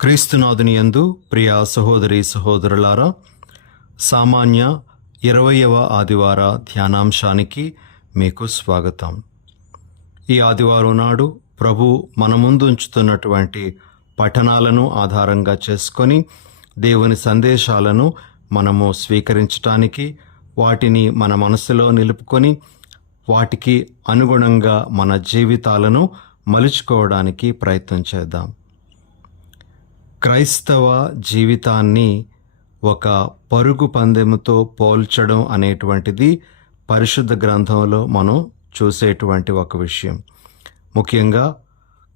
క్రీస్తునాథుని యందు ప్రియ సహోదరి సహోదరులారా, సామాన్య 20వ ఆదివార ధ్యానాంశానికి మీకు స్వాగతం. ఈ ఆదివారం నాడు ప్రభు మన ముందు ఉంచుతున్నటువంటి పఠనాలను ఆధారంగా చేసుకొని దేవుని సందేశాలను మనము స్వీకరించటానికి, వాటిని మన మనసులో నిలుపుకొని వాటికి అనుగుణంగా మన జీవితాలను మలుచుకోవడానికి ప్రయత్నం చేద్దాం. క్రైస్తవ జీవితాన్ని ఒక పరుగు పందెముతో పోల్చడం అనేటువంటిది పరిశుద్ధ గ్రంథంలో మనం చూసేటువంటి ఒక విషయం. ముఖ్యంగా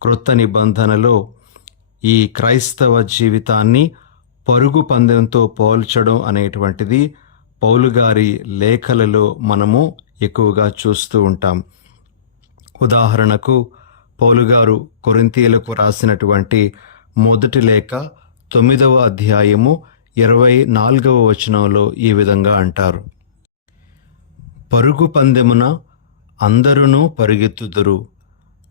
క్రొత్త నిబంధనలో ఈ క్రైస్తవ జీవితాన్ని పరుగు పందెంతో పోల్చడం అనేటువంటిది పౌలు గారి లేఖలలో మనము ఎక్కువగా చూస్తూ ఉంటాం. ఉదాహరణకు పౌలు గారు కొరింథీయులకు రాసినటువంటి మొదటి లేఖ 9వ అధ్యాయము 24వ వచనంలో ఈ విధంగా అంటారు: పరుగు పందెమున అందరూ పరిగెత్తుదురు,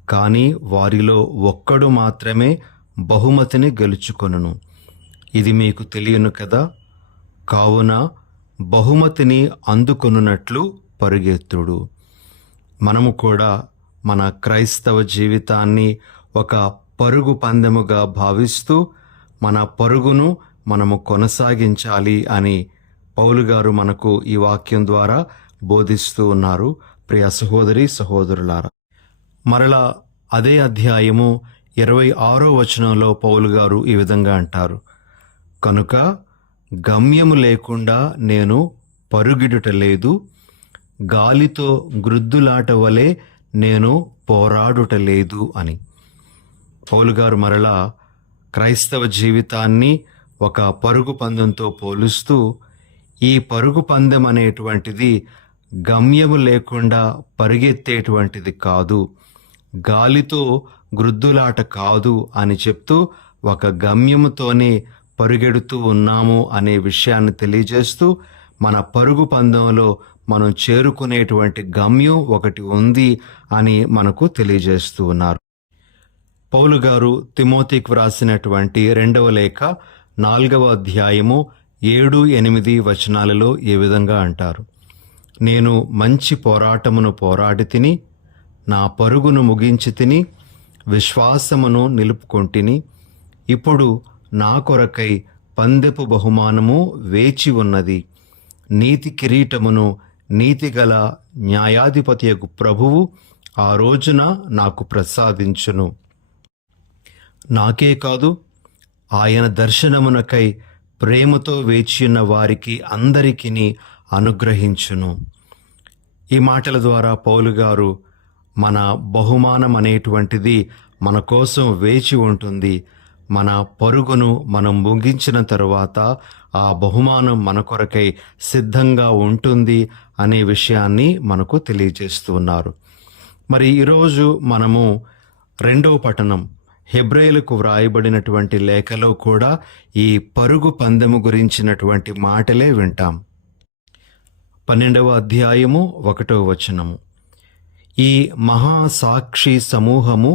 కానీ వారిలో ఒక్కడు మాత్రమే బహుమతిని గెలుచుకొనును. ఇది మీకు తెలియను కదా, కావున బహుమతిని అందుకొనున్నట్లు పరుగెత్తుడు. మనము కూడా మన క్రైస్తవ జీవితాన్ని ఒక పరుగు పందెముగా భావిస్తూ మన పరుగును మనము కొనసాగించాలి అని పౌలు గారు మనకు ఈ వాక్యం ద్వారా బోధిస్తూ ఉన్నారు. ప్రియ సహోదరి సహోదరులారా, మరలా అదే అధ్యాయము 26వ వచనంలో పౌలు గారు ఈ విధంగా అంటారు: కనుక గమ్యము లేకుండా నేను పరుగిడుట లేదు, గాలితో గ్రుద్దులాట వలె నేను పోరాడుట లేదు అని. పౌలు గారు మరలా క్రైస్తవ జీవితాన్ని ఒక పరుగు పందెంతో పోలుస్తూ, ఈ పరుగు పందెం అనేటువంటిది గమ్యము లేకుండా పరిగెత్తేటువంటిది కాదు, గాలితో గ్రుద్దులాట కాదు అని చెప్తూ ఒక గమ్యముతోనే పరుగెడుతూ ఉన్నాము అనే విషయాన్ని తెలియజేస్తూ, మన పరుగు పందెంలో మనం చేరుకునేటువంటి గమ్యం ఒకటి ఉంది అని మనకు తెలియజేస్తూ ఉన్నారు. పౌలు గారు తిమోతికి వ్రాసినటువంటి 2వ లేఖ 4వ అధ్యాయము 7-8 వచనాలలో ఈ విధంగా అంటారు: నేను మంచి పోరాటమును పోరాడి తిని, నా పరుగును ముగించి తిని, విశ్వాసమును నిలుపుకొంటిని. ఇప్పుడు నా కొరకై పందెపు బహుమానము వేచి ఉన్నది. నీతి కిరీటమును నీతిగల న్యాయాధిపతియగు ప్రభువు ఆ రోజున నాకు ప్రసాదించును. నాకే కాదు, ఆయన దర్శనమునకై ప్రేమతో వేచియున్న వారికి అందరికీ అనుగ్రహించును. ఈ మాటల ద్వారా పౌలు గారు మన బహుమానం అనేటువంటిది మన కోసం వేచి ఉంటుంది. మన పరుగును మనం ముగించిన తరువాత ఆ బహుమానం మన కొరకై సిద్ధంగా ఉంటుంది అనే విషయాన్ని మనకు తెలియజేస్తూ ఉన్నారు. మరి ఈరోజు మనము 2వ పఠనం హెబ్రేయులకు వ్రాయబడినటువంటి లేఖలో కూడా ఈ పరుగు పందెము గురించినటువంటి మాటలే వింటాం. 12వ అధ్యాయము 1వ వచనము: ఈ మహాసాక్షి సమూహము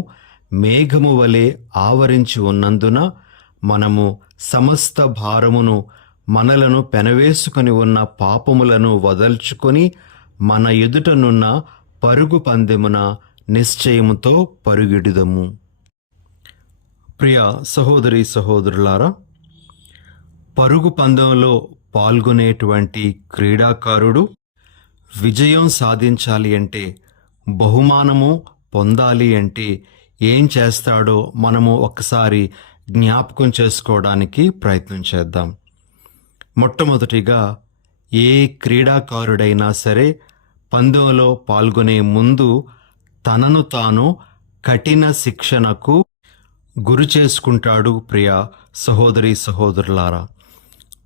మేఘము వలె ఆవరించి ఉన్నందున మనము సమస్త భారమును, మనలను పెనవేసుకొని ఉన్న పాపములను వదల్చుకొని మన ఎదుటనున్న పరుగు పందెమున నిశ్చయముతో పరుగిడుదము. ప్రియ సహోదరి సహోదరులారా, పరుగు పందెంలో పాల్గొనేటువంటి క్రీడాకారుడు విజయం సాధించాలి అంటే, బహుమానము పొందాలి అంటే ఏం చేస్తాడో మనము ఒకసారి జ్ఞాపకం చేసుకోవడానికి ప్రయత్నం చేద్దాం. మొట్టమొదటిగా ఏ క్రీడాకారుడైనా సరే పందెంలో పాల్గొనే ముందు తనను తాను కఠిన శిక్షణకు గురి చేసుకుంటాడు. ప్రియ సహోదరి సహోదరులారా,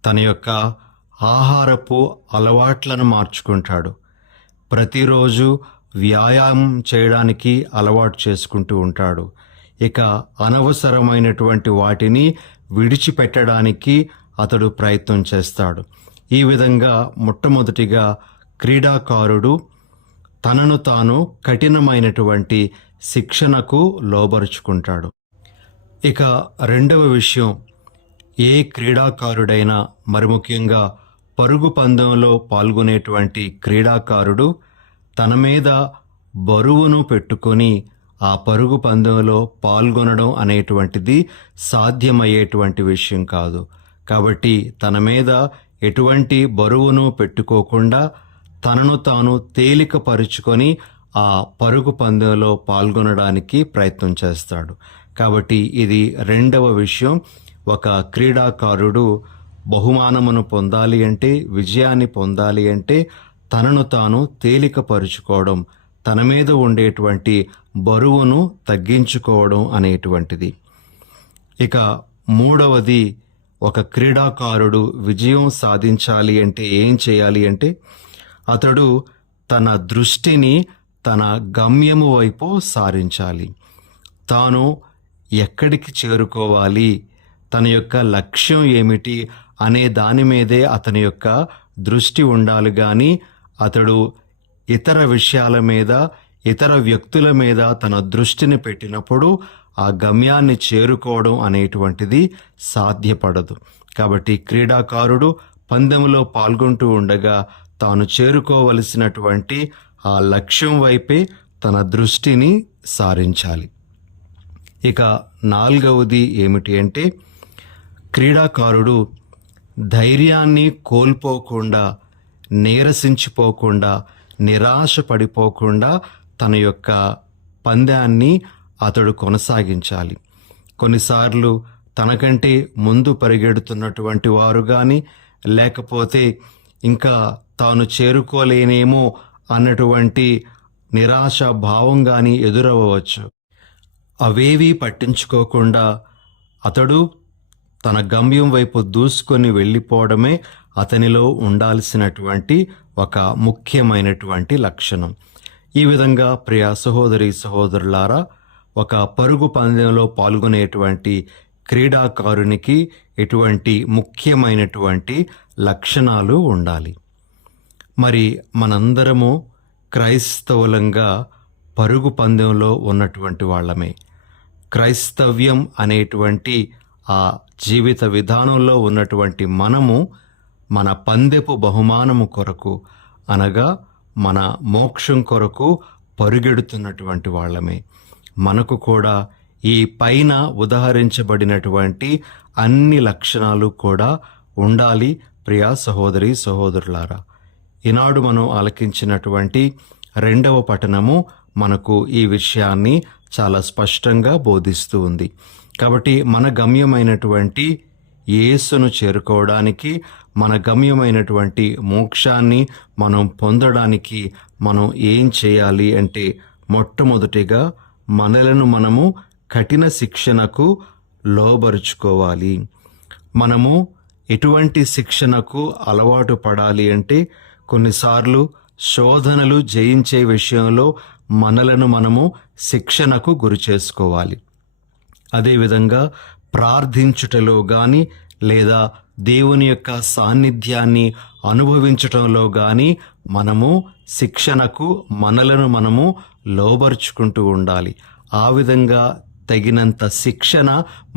తన యొక్క ఆహారపు అలవాట్లను మార్చుకుంటాడు. ప్రతిరోజు వ్యాయామం చేయడానికి అలవాటు చేసుకుంటూ ఉంటాడు. ఇక అనవసరమైనటువంటి వాటిని విడిచిపెట్టడానికి అతడు ప్రయత్నం చేస్తాడు. ఈ విధంగా మొట్టమొదటిగా క్రీడాకారుడు తనను తాను కఠినమైనటువంటి శిక్షణకు లోబరుచుకుంటాడు. ఇక రెండవ విషయం, ఏ క్రీడాకారుడైనా, మరి ముఖ్యంగా పరుగు పందెంలో పాల్గొనేటువంటి క్రీడాకారుడు తన మీద బరువును పెట్టుకొని ఆ పరుగు పందెంలో పాల్గొనడం అనేటువంటిది సాధ్యమయ్యేటువంటి విషయం కాదు. కాబట్టి తన మీద ఎటువంటి బరువును పెట్టుకోకుండా తనను తాను తేలికపరుచుకొని ఆ పరుగు పందెంలో పాల్గొనడానికి ప్రయత్నం చేస్తాడు. కాబట్టి ఇది రెండవ విషయం. ఒక క్రీడాకారుడు బహుమానమును పొందాలి అంటే, విజయాన్ని పొందాలి అంటే తనను తాను తేలికపరుచుకోవడం, తన మీద ఉండేటువంటి బరువును తగ్గించుకోవడం అనేటువంటిది. ఇక మూడవది, ఒక క్రీడాకారుడు విజయం సాధించాలి అంటే ఏం చేయాలి అంటే, అతడు తన దృష్టిని తన గమ్యము వైపు సారించాలి. తాను ఎక్కడికి చేరుకోవాలి, తన యొక్క లక్ష్యం ఏమిటి అనే దాని మీదే అతని యొక్క దృష్టి ఉండాలి. కానీ అతడు ఇతర విషయాల మీద, ఇతర వ్యక్తుల మీద తన దృష్టిని పెట్టినప్పుడు ఆ గమ్యాన్ని చేరుకోవడం అనేటువంటిది సాధ్యపడదు. కాబట్టి క్రీడాకారుడు పందెంలో పాల్గొంటూ ఉండగా తాను చేరుకోవలసినటువంటి ఆ లక్ష్యం వైపే తన దృష్టిని సారించాలి. ఇక నాలుగవది ఏమిటి అంటే, క్రీడాకారుడు ధైర్యాన్ని కోల్పోకుండా, నీరసించిపోకుండా, నిరాశ పడిపోకుండా తన యొక్క పందాన్ని అతడు కొనసాగించాలి. కొన్నిసార్లు తనకంటే ముందు పరిగెడుతున్నటువంటి వారు కానీ, లేకపోతే ఇంకా తాను చేరుకోలేనేమో అన్నటువంటి నిరాశ భావం కానీ ఎదురవ్వచ్చు. అవేవీ పట్టించుకోకుండా అతడు తన గమ్యం వైపు దూసుకొని వెళ్ళిపోవడమే అతనిలో ఉండాల్సినటువంటి ఒక ముఖ్యమైనటువంటి లక్షణం. ఈ విధంగా ప్రియ సహోదరి సహోదరులారా, ఒక పరుగు పందెంలో పాల్గొనేటువంటి క్రీడాకారునికి ఎటువంటి ముఖ్యమైనటువంటి లక్షణాలు ఉండాలి. మరి మనందరము క్రైస్తవులంగా పరుగు పందెంలో ఉన్నటువంటి వాళ్ళమే. క్రైస్తవ్యం అనేటువంటి ఆ జీవిత విధానంలో ఉన్నటువంటి మనము మన పందెపు బహుమానము కొరకు, అనగా మన మోక్షం కొరకు పరుగెడుతున్నటువంటి వాళ్ళమే. మనకు కూడా ఈ పైన ఉదహరించబడినటువంటి అన్ని లక్షణాలు కూడా ఉండాలి. ప్రియా సహోదరి సహోదరులారా, ఈనాడు మనం ఆలకించినటువంటి రెండవ పఠనము మనకు ఈ విషయాన్ని చాలా స్పష్టంగా బోధిస్తూ ఉంది. కాబట్టి మన గమ్యమైనటువంటి యేసును చేరుకోవడానికి, మన గమ్యమైనటువంటి మోక్షాన్ని మనం పొందడానికి మనం ఏం చేయాలి అంటే, మొట్టమొదటిగా మనలను మనము కఠిన శిక్షణకు లోబరుచుకోవాలి. మనము ఎటువంటి శిక్షణకు అలవాటు పడాలి అంటే, కొన్నిసార్లు శోధనలు జయించే విషయంలో మనలను మనము శిక్షణకు గురి చేసుకోవాలి. అదేవిధంగా ప్రార్థించుటలో కానీ, లేదా దేవుని యొక్క సాన్నిధ్యాన్ని అనుభవించటంలో కానీ మనము శిక్షణకు మనలను మనము లోబరుచుకుంటూ ఉండాలి. ఆ విధంగా తగినంత శిక్షణ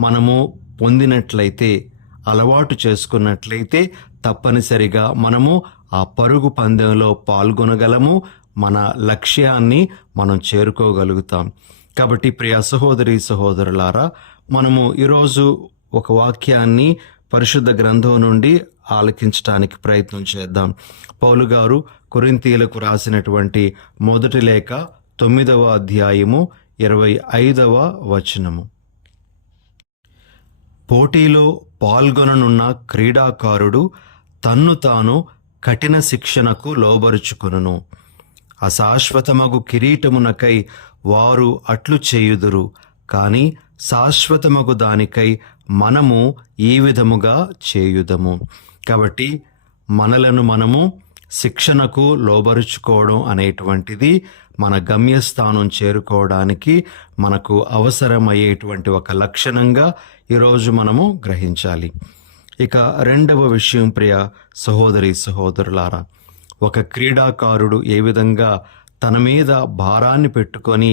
మనము పొందినట్లయితే, అలవాటు చేసుకున్నట్లయితే తప్పనిసరిగా మనము ఆ పరుగు పందెంలో పాల్గొనగలము, మన లక్ష్యాన్ని మనం చేరుకోగలుగుతాం. కాబట్టి ప్రియ సహోదరి సహోదరులారా, మనము ఈరోజు ఒక వాక్యాన్ని పరిశుద్ధ గ్రంథం నుండి ఆలకించడానికి ప్రయత్నం చేద్దాం. పౌలు గారు కొరింథీయులకు రాసినటువంటి మొదటి లేఖ 9వ అధ్యాయము 25వ వచనము. పోటీలో పాల్గొననున్న క్రీడాకారుడు తన్ను తాను కఠిన శిక్షణకు లోబరుచుకొనును. అశాశ్వతమగు కిరీటమునకై వారు అట్లు చేయుదురు, కాని శాశ్వతమగు దానికై మనము ఈ విధముగా చేయుదము. కాబట్టి మనలను మనము శిక్షణకు లోబరుచుకోవడం అనేటువంటిది మన గమ్యస్థానం చేరుకోవడానికి మనకు అవసరమయ్యేటువంటి ఒక లక్షణంగా ఈరోజు మనము గ్రహించాలి. ఇక రెండవ విషయం, ప్రియ సహోదరి సహోదరులారా, ఒక క్రీడాకారుడు ఏ విధంగా తన మీద భారాన్ని పెట్టుకొని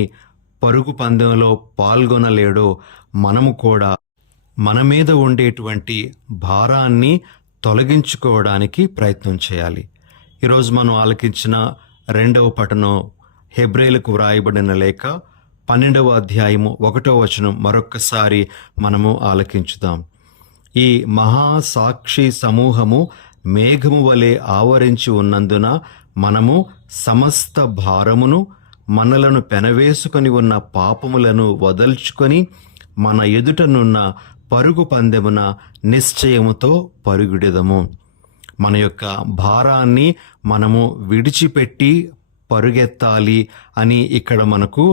పరుగు పందెంలో పాల్గొనలేడో మనము కూడా మన మీద ఉండేటువంటి భారాన్ని తొలగించుకోవడానికి ప్రయత్నం చేయాలి. ఈరోజు మనం ఆలకించిన 2వ పఠనం హెబ్రేలకు వ్రాయబడిన లేఖ 12వ అధ్యాయము 1వ వచనం మరొక్కసారి మనము ఆలకించుదాం. ఈ మహాసాక్షి సమూహము మేఘము వలె ఆవరించి ఉన్నందున మనము సమస్త భారమును మనలను పెనవేసుకొని ఉన్న పాపములను వదల్చుకొని మన ఎదుటనున్న పరుగు పందెమున నిశ్చయముతో పరుగుడెదము. మన యొక్క భారాన్ని మనము విడిచిపెట్టి పరుగెత్తాలి అని ఇక్కడ మనకు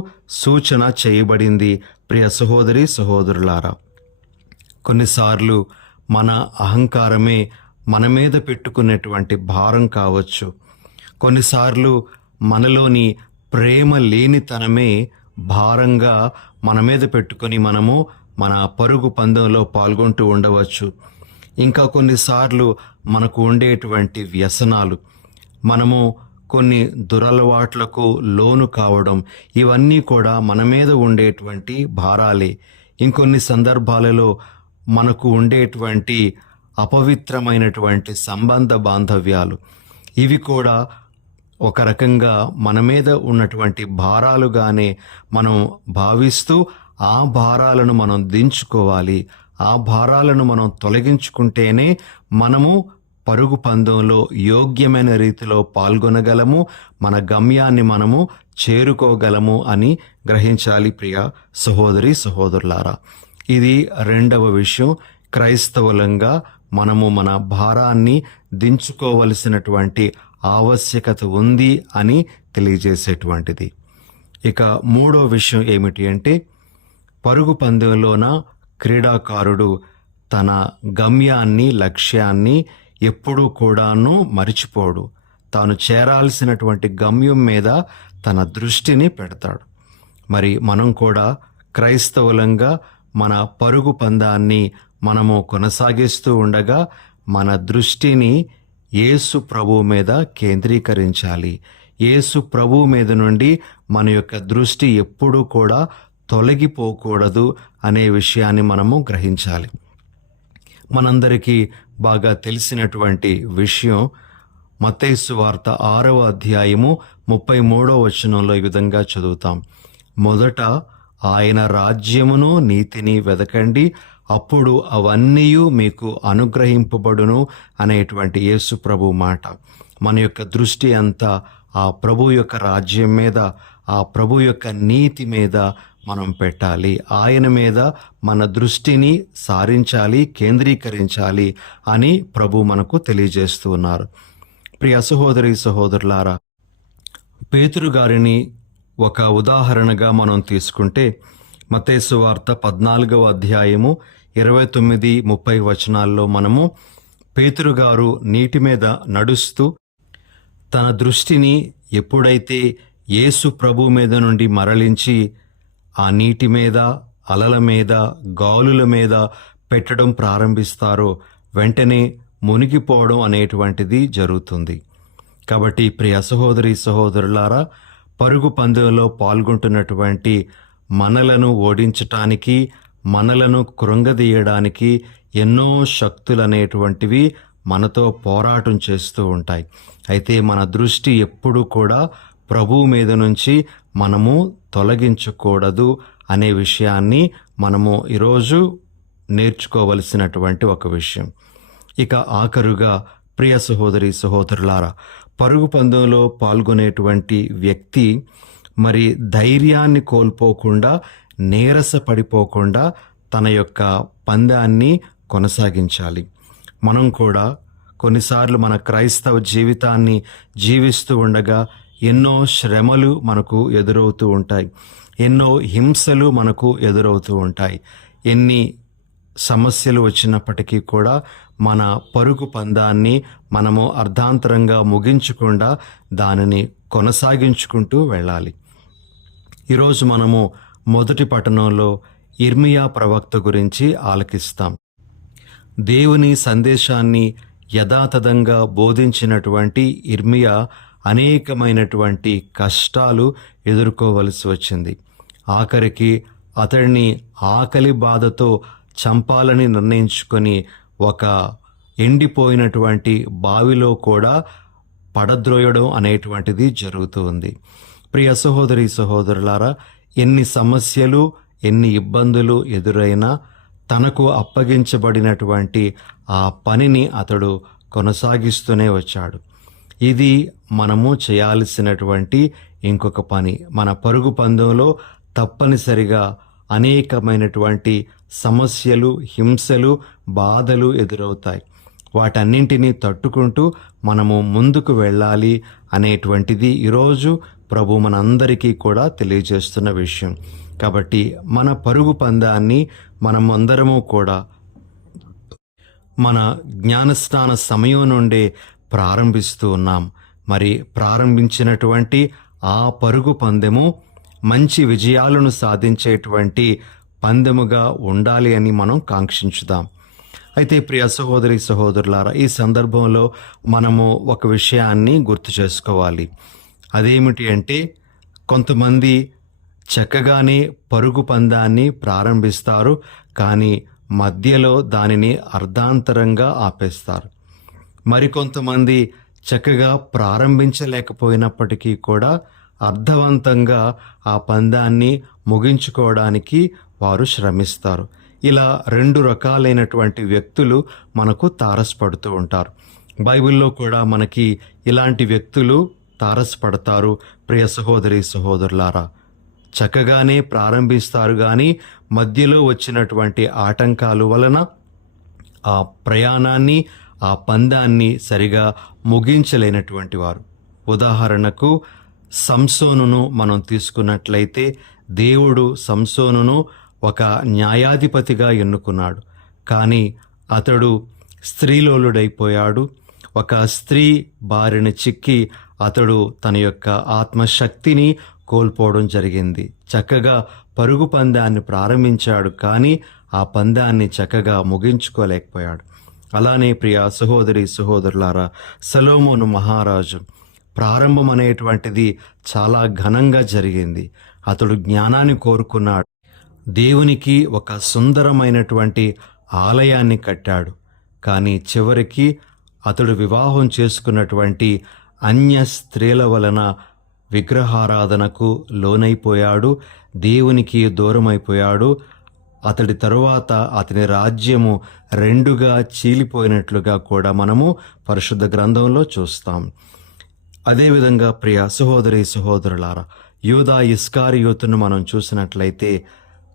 సూచన చేయబడింది. ప్రియ సహోదరి సహోదరులారా, కొన్నిసార్లు మన అహంకారమే మన మీద పెట్టుకునేటువంటి భారం కావచ్చు. కొన్నిసార్లు మనలోని ప్రేమ లేనితనమే భారంగా మన మీద పెట్టుకొని మనము మన పరుగు పందెంలో పాల్గొంటూ ఉండవచ్చు. ఇంకా కొన్నిసార్లు మనకు ఉండేటువంటి వ్యసనాలు, మనము కొన్ని దురలవాట్లకు లోను కావడం, ఇవన్నీ కూడా మన మీద ఉండేటువంటి భారాలే. ఇంకొన్ని సందర్భాలలో మనకు ఉండేటువంటి అపవిత్రమైనటువంటి సంబంధ బాంధవ్యాలు, ఇవి కూడా ఒక రకంగా మన మీద ఉన్నటువంటి భారాలుగానే మనం భావిస్తూ ఆ భారాలను మనం దించుకోవాలి. ఆ భారాలను మనం తొలగించుకుంటేనే మనము పరుగు పందెంలో యోగ్యమైన రీతిలో పాల్గొనగలము, మన గమ్యాన్ని మనము చేరుకోగలము అని గ్రహించాలి. ప్రియ సహోదరి సహోదరులారా, ఇది 2వ విషయం. క్రైస్తవులంగా మనము మన భారాన్ని దించుకోవలసినటువంటి ఆవశ్యకత ఉంది అని తెలియజేసేటువంటిది. ఇక 3వ విషయం ఏమిటి అంటే, పరుగు పందెంలోన క్రీడాకారుడు తన గమ్యాన్ని, లక్ష్యాన్ని ఎప్పుడూ కూడాను మరిచిపోడు. తాను చేరాల్సినటువంటి గమ్యం మీద తన దృష్టిని పెడతాడు. మరి మనం కూడా క్రైస్తవులంగా మన పరుగు పందాన్ని మనము కొనసాగిస్తూ ఉండగా మన దృష్టిని యేసు ప్రభువు మీద కేంద్రీకరించాలి. యేసు ప్రభువు మీద నుండి మన యొక్క దృష్టి ఎప్పుడూ కూడా తొలగిపోకూడదు అనే విషయాన్ని మనము గ్రహించాలి. మనందరికీ బాగా తెలిసినటువంటి విషయం, మత్తయి సువార్త 6వ అధ్యాయము 33వ వచనంలో ఈ విధంగా చదువుతాం. మొదట ఆయన రాజ్యమును నీతిని వెదకండి, అప్పుడు అవన్నీ మీకు అనుగ్రహింపబడును అనేటువంటి యేసు ప్రభు మాట. మన యొక్క దృష్టి అంతా ఆ ప్రభు యొక్క రాజ్యం మీద, ఆ ప్రభు యొక్క నీతి మీద మనం పెట్టాలి. ఆయన మీద మన దృష్టిని సారించాలి, కేంద్రీకరించాలి అని ప్రభు మనకు తెలియజేస్తూ ఉన్నారు. ప్రియ సహోదరి సహోదరులారా, పేతురు గారిని ఒక ఉదాహరణగా మనం తీసుకుంటే, మత్తయి సువార్త 14వ అధ్యాయము 29-30 వచనాల్లో మనము పేతురు గారు నీటి మీద నడుస్తూ తన దృష్టిని ఎప్పుడైతే యేసు ప్రభు మీద నుండి మరలించి ఆ నీటి మీద, అలల మీద, గాలుల మీద పెట్టడం ప్రారంభిస్తారో వెంటనే మునిగిపోవడం అనేటువంటిది జరుగుతుంది. కాబట్టి ప్రియ సహోదరి సహోదరులారా, పరుగు పందెంలో పాల్గొంటున్నటువంటి మనలను ఓడించటానికి, మనలను కృంగదీయడానికి ఎన్నో శక్తులనేటువంటివి మనతో పోరాటం చేస్తూ ఉంటాయి. అయితే మన దృష్టి ఎప్పుడు కూడా ప్రభువు మీద నుంచి మనము తొలగించకూడదు అనే విషయాన్ని మనము ఈరోజు నేర్చుకోవలసినటువంటి ఒక విషయం. ఇక ఆఖరుగా ప్రియ సహోదరి సహోదరులారా, పరుగు పందెంలో పాల్గొనేటువంటి వ్యక్తి మరి ధైర్యాన్ని కోల్పోకుండా, నీరస పడిపోకుండా తన యొక్క పందాన్ని కొనసాగించాలి. మనం కూడా కొన్నిసార్లు మన క్రైస్తవ జీవితాన్ని జీవిస్తూ ఉండగా ఎన్నో శ్రమలు మనకు ఎదురవుతూ ఉంటాయి, ఎన్నో హింసలు మనకు ఎదురవుతూ ఉంటాయి. ఎన్ని సమస్యలు వచ్చినప్పటికీ కూడా మన పరుగు పందాన్ని మనము అర్ధాంతరంగా ముగించకుండా దానిని కొనసాగించుకుంటూ వెళ్ళాలి. ఈరోజు మనము మొదటి పఠనంలో ఇర్మియా ప్రవక్త గురించి ఆలకిస్తాం. దేవుని సందేశాన్ని యథాతథంగా బోధించినటువంటి ఇర్మియా అనేకమైనటువంటి కష్టాలు ఎదుర్కోవలసి వచ్చింది. ఆఖరికి అతడిని ఆకలి బాధతో చంపాలని నిర్ణయించుకొని ఒక ఎండిపోయినటువంటి బావిలో కూడా పడద్రోయడం అనేటువంటిది జరుగుతూ ఉంది. ప్రియ సహోదరి సహోదరులారా, ఎన్ని సమస్యలు, ఎన్ని ఇబ్బందులు ఎదురైనా తనకు అప్పగించబడినటువంటి ఆ పనిని అతడు కొనసాగిస్తూనే వచ్చాడు. ఇది మనము చేయాల్సినటువంటి ఇంకొక పని. మన పరుగు పందెంలో తప్పనిసరిగా అనేకమైనటువంటి సమస్యలు, హింసలు, బాధలు ఎదురవుతాయి. వాటన్నింటినీ తట్టుకుంటూ మనము ముందుకు వెళ్ళాలి అనేటువంటిది ఈరోజు ప్రభు మనందరికీ కూడా తెలియజేస్తున్న విషయం. కాబట్టి మన పరుగు పందాన్ని మనమందరము కూడా మన జ్ఞానస్నాన సమయం నుండే ప్రారంభిస్తూ ఉన్నాం. మరి ప్రారంభించినటువంటి ఆ పరుగు పందెము మంచి విజయాలను సాధించేటువంటి పందెముగా ఉండాలి అని మనం కాంక్షించుదాం. అయితే ప్రియ సహోదరి సహోదరులారా, ఈ సందర్భంలో మనము ఒక విషయాన్ని గుర్తు చేసుకోవాలి. అదేమిటి అంటే, కొంతమంది చక్కగానే పరుగు పందాన్ని ప్రారంభిస్తారు, కానీ మధ్యలో దానిని అర్ధాంతరంగా ఆపేస్తారు. మరికొంతమంది చక్కగా ప్రారంభించలేకపోయినప్పటికీ కూడా అర్థవంతంగా ఆ పందాన్ని ముగించుకోవడానికి వారు శ్రమిస్తారు. ఇలా రెండు రకాలైనటువంటి వ్యక్తులు మనకు తారసపడుతూ ఉంటారు. బైబిల్లో కూడా మనకి ఇలాంటి వ్యక్తులు తారసపడతారు. ప్రియ సహోదరి సహోదరులారా, చక్కగానే ప్రారంభిస్తారు, కానీ మధ్యలో వచ్చినటువంటి ఆటంకాలు వలన ఆ ప్రయాణాన్ని, ఆ పందాన్ని సరిగా ముగించలేనటువంటి వారు. ఉదాహరణకు సంసోనును మనం తీసుకున్నట్లయితే, దేవుడు సంసోనును ఒక న్యాయాధిపతిగా ఎన్నుకున్నాడు, కానీ అతడు స్త్రీలోలుడైపోయాడు. ఒక స్త్రీ బారిన చిక్కి అతడు తన యొక్క ఆత్మశక్తిని కోల్పోవడం జరిగింది. చక్కగా పరుగు పందాన్ని ప్రారంభించాడు, కానీ ఆ పందాన్ని చక్కగా ముగించుకోలేకపోయాడు. అలానే ప్రియ సహోదరి సహోదరులారా, సొలొమోను మహారాజు ప్రారంభం అనేటువంటిది చాలా ఘనంగా జరిగింది. అతడు జ్ఞానాన్ని కోరుకున్నాడు, దేవునికి ఒక సుందరమైనటువంటి ఆలయాన్ని కట్టాడు. కానీ చివరికి అతడు వివాహం చేసుకున్నటువంటి అన్య స్త్రీల వలన విగ్రహారాధనకు లోనైపోయాడు, దేవునికి దూరమైపోయాడు. అతడి తరువాత అతని రాజ్యము రెండుగా చీలిపోయినట్లుగా కూడా మనము పరిశుద్ధ గ్రంథంలో చూస్తాం. అదేవిధంగా ప్రియ సహోదరి సహోదరులారా, యూదా ఇస్కారియోతును మనం చూసినట్లయితే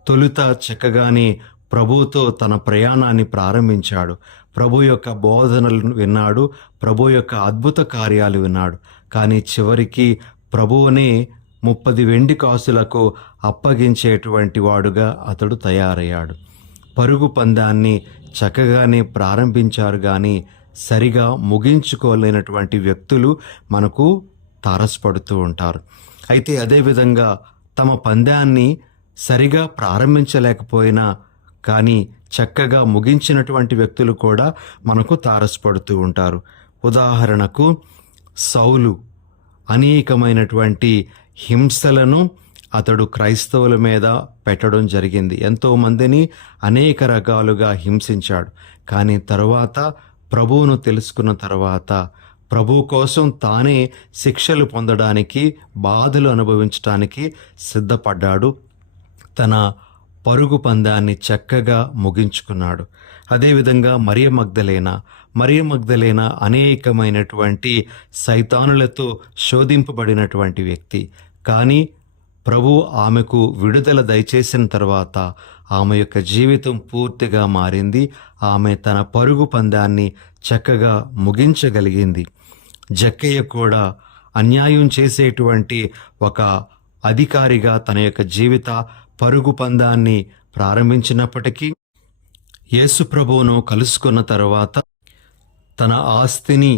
తొలుత చక్కగానే ప్రభువుతో తన ప్రయాణాన్ని ప్రారంభించాడు. ప్రభు యొక్క బోధనలను విన్నాడు, ప్రభు యొక్క అద్భుత కార్యాలు విన్నాడు. కానీ చివరికి ప్రభువునే 30 వెండి కాసులకు అప్పగించేటువంటి వాడుగా అతడు తయారయ్యాడు. పరుగు పందాన్ని చక్కగానే ప్రారంభించారు, కానీ సరిగా ముగించుకోలేనటువంటి వ్యక్తులు మనకు తారసపడుతూ ఉంటారు. అయితే అదేవిధంగా తమ పందాన్ని సరిగా ప్రారంభించలేకపోయినా కానీ చక్కగా ముగించినటువంటి వ్యక్తులు కూడా మనకు తారసపడుతూ ఉంటారు. ఉదాహరణకు సౌలు అనేకమైనటువంటి హింసలను అతడు క్రైస్తవుల మీద పెట్టడం జరిగింది. ఎంతోమందిని అనేక రకాలుగా హింసించాడు. కానీ తరువాత ప్రభువును తెలుసుకున్న తర్వాత ప్రభు కోసం తానే శిక్షలు పొందడానికి, బాధలు అనుభవించడానికి సిద్ధపడ్డాడు. తన పరుగు పందాన్ని చక్కగా ముగించుకున్నాడు. అదేవిధంగా మరియ మగ్దలేన అనేకమైనటువంటి సైతానులతో శోధింపబడినటువంటి వ్యక్తి. కానీ ప్రభు ఆమెకు విడుదల దయచేసిన తర్వాత ఆమె యొక్క జీవితం పూర్తిగా మారింది. ఆమె తన పరుగు పందాన్ని చక్కగా ముగించగలిగింది. జక్కయ్య కూడా అన్యాయం చేసేటువంటి ఒక అధికారిగా తన యొక్క జీవిత పరుగు పందాన్ని ప్రారంభించినప్పటికీ యేసు ప్రభువును కలుసుకున్న తర్వాత తన ఆస్తిని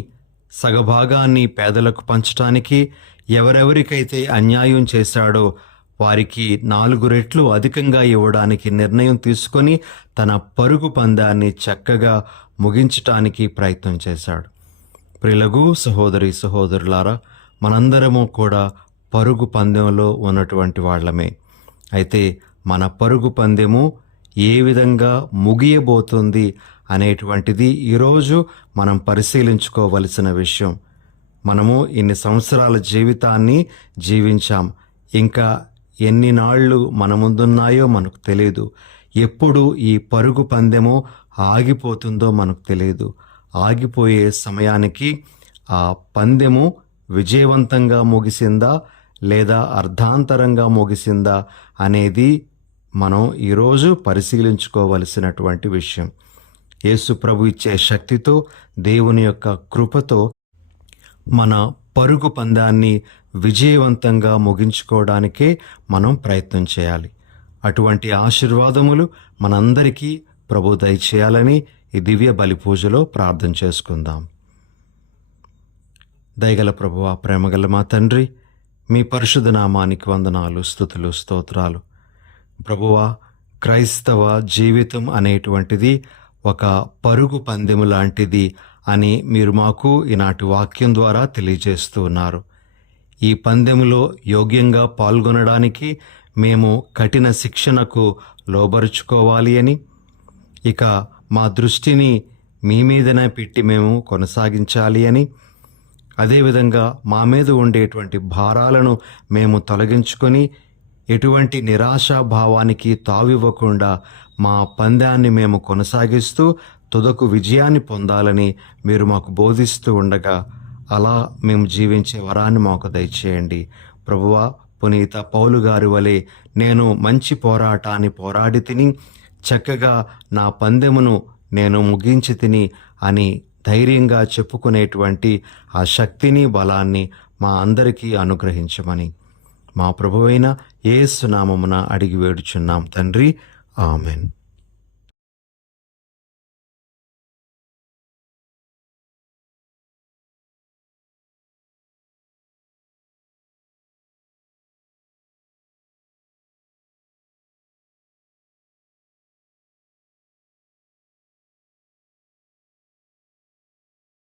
సగభాగాన్ని పేదలకు పంచటానికి, ఎవరెవరికైతే అన్యాయం చేశాడో వారికి 4 రెట్లు అధికంగా ఇవ్వడానికి నిర్ణయం తీసుకొని తన పరుగు పందాన్ని చక్కగా ముగించటానికి ప్రయత్నం చేశాడు. ప్రియులకు సహోదరి సహోదరులారా, మనందరము కూడా పరుగు పందెంలో ఉన్నటువంటి వాళ్ళమే. అయితే మన పరుగు పందెము ఏ విధంగా ముగియబోతుంది అనేటువంటిది ఈరోజు మనం పరిశీలించుకోవలసిన విషయం. మనము ఇన్ని సంవత్సరాల జీవితాన్ని జీవించాం. ఇంకా ఎన్ని నాళ్ళు మన ముందున్నాయో మనకు తెలియదు. ఎప్పుడు ఈ పరుగు పందెము ఆగిపోతుందో మనకు తెలియదు. ఆగిపోయే సమయానికి ఆ పందెము విజయవంతంగా ముగిసిందా లేదా అర్ధాంతరంగా ముగిసిందా అనేది మనం ఈరోజు పరిశీలించుకోవలసినటువంటి విషయం. యేసు ప్రభు ఇచ్చే శక్తితో, దేవుని యొక్క కృపతో మన పరుగు పందాన్ని విజయవంతంగా ముగించుకోవడానికే మనం ప్రయత్నం చేయాలి. అటువంటి ఆశీర్వాదములు మనందరికీ ప్రభు దయచేయాలని ఈ దివ్య బలి పూజలో ప్రార్థన చేసుకుందాం. దయగల ప్రభువా, ప్రేమగల మా తండ్రి, మీ పరిశుద్ధ నామానికి వందనాలు, స్తుతులు, స్తోత్రాలు. ప్రభువా, క్రైస్తవ జీవితం అనేటువంటిది ఒక పరుగు పందెము లాంటిది అని మీరు మాకు ఈనాటి వాక్యం ద్వారా తెలియజేస్తూ ఉన్నారు. ఈ పందెములో యోగ్యంగా పాల్గొనడానికి మేము కఠిన శిక్షణకు లోబరుచుకోవాలి అని, ఇక మా దృష్టిని మీ మీదనే పెట్టి మేము కొనసాగించాలి అని, అదేవిధంగా మా మీద ఉండేటువంటి భారాలను మేము తొలగించుకొని ఎటువంటి నిరాశాభావానికి తావివ్వకుండా మా పందాన్ని మేము కొనసాగిస్తూ తుదకు విజయాన్ని పొందాలని మీరు మాకు బోధిస్తూ ఉండగా, అలా మేము జీవించే వరాన్ని మాకు దయచేయండి. ప్రభువా, పునీత పౌలు గారి వలె నేను మంచి పోరాటాన్ని పోరాడి తిని చక్కగా నా పందెమును నేను ముగించి తిని అని ధైర్యంగా చెప్పుకునేటువంటి ఆ శక్తిని, బలాన్ని మా అందరికీ అనుగ్రహించమని మా ప్రభువైన యేసు నామమున అడిగి వేడుచున్నాం తండ్రి. ఆమెన్.